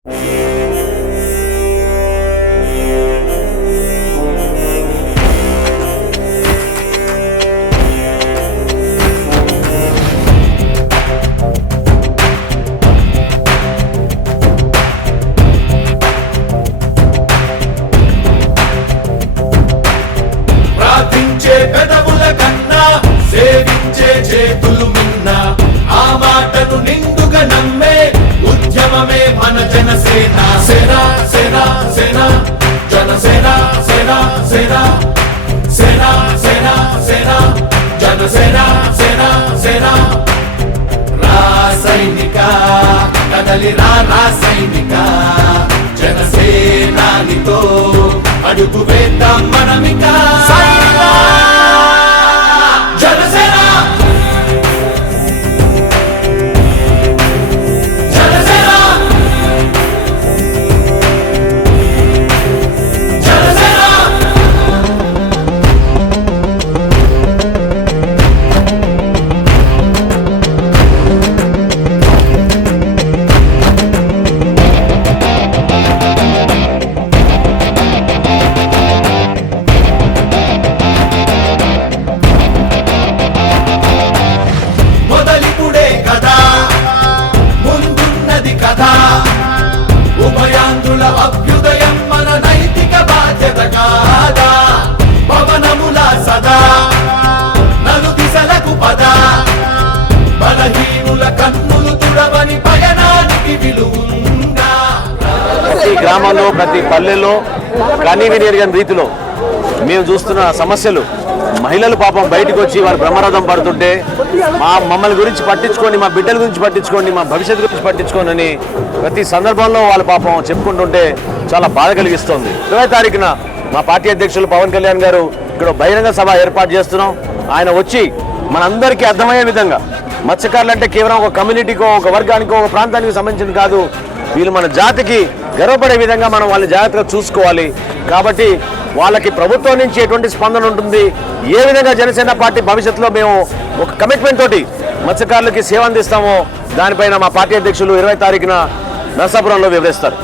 ప్రార్థించే పెదవుల కన్నా సేవించే చేతులు మిన్నా ఆ మాటను నిండుగా నమ్మే ఉద్యమమే మన జనసేన. సేన సేన సేన జనసేన సేన సేన సేన సేన సేన జనసేన సేన సేన. రాసైనిక కదలి రాసైనిక జనసేనానితో అడుగు వేద్దాం మనమిక. జనసేన జనసేన జనసేన. మొదలిపుడే కదా ముందున్నది కదా ఉభయాంధ్రుల అభ్యుదయం మన నైతిక బాధ్యత కాదా. పవనముల సదా నలు దిశలకు పద బలహీనుల కన్నులు తుడవని పయనానికి విలువుందా. ప్రతి గ్రామంలో ప్రతి పల్లెల్లో కనీవిని ఎరగని రీతిలో మేము చూస్తున్న సమస్యలు, మహిళలు పాపం బయటకు వచ్చి వారు బ్రహ్మరథం పడుతుంటే మమ్మల్ని గురించి పట్టించుకోండి, మా బిడ్డల గురించి పట్టించుకోండి, మా భవిష్యత్తు గురించి పట్టించుకోండి అని ప్రతి సందర్భంలో వాళ్ళ పాపం చెప్పుకుంటుంటే చాలా బాధ కలిగిస్తుంది. 20వ తారీఖున మా పార్టీ అధ్యక్షులు పవన్ కళ్యాణ్ గారు ఇక్కడ బహిరంగ సభ ఏర్పాటు చేస్తున్నాం. ఆయన వచ్చి మనందరికీ అర్థమయ్యే విధంగా, మత్స్యకారులు అంటే కేవలం ఒక కమ్యూనిటీకో ఒక వర్గానికో ఒక ప్రాంతానికి సంబంధించింది కాదు, వీళ్ళు మన జాతికి గర్వపడే విధంగా మనం వాళ్ళని జాగ్రత్తగా చూసుకోవాలి. కాబట్టి వాళ్ళకి ప్రభుత్వం నుంచి ఎటువంటి స్పందన ఉంటుంది, ఏ విధంగా జనసేన పార్టీ భవిష్యత్తులో మేము ఒక కమిట్మెంట్ తోటి మత్స్యకారులకి సేవ అందిస్తామో దానిపైన మా పార్టీ అధ్యక్షులు 20వ తారీఖున నరసాపురంలో వివరిస్తారు.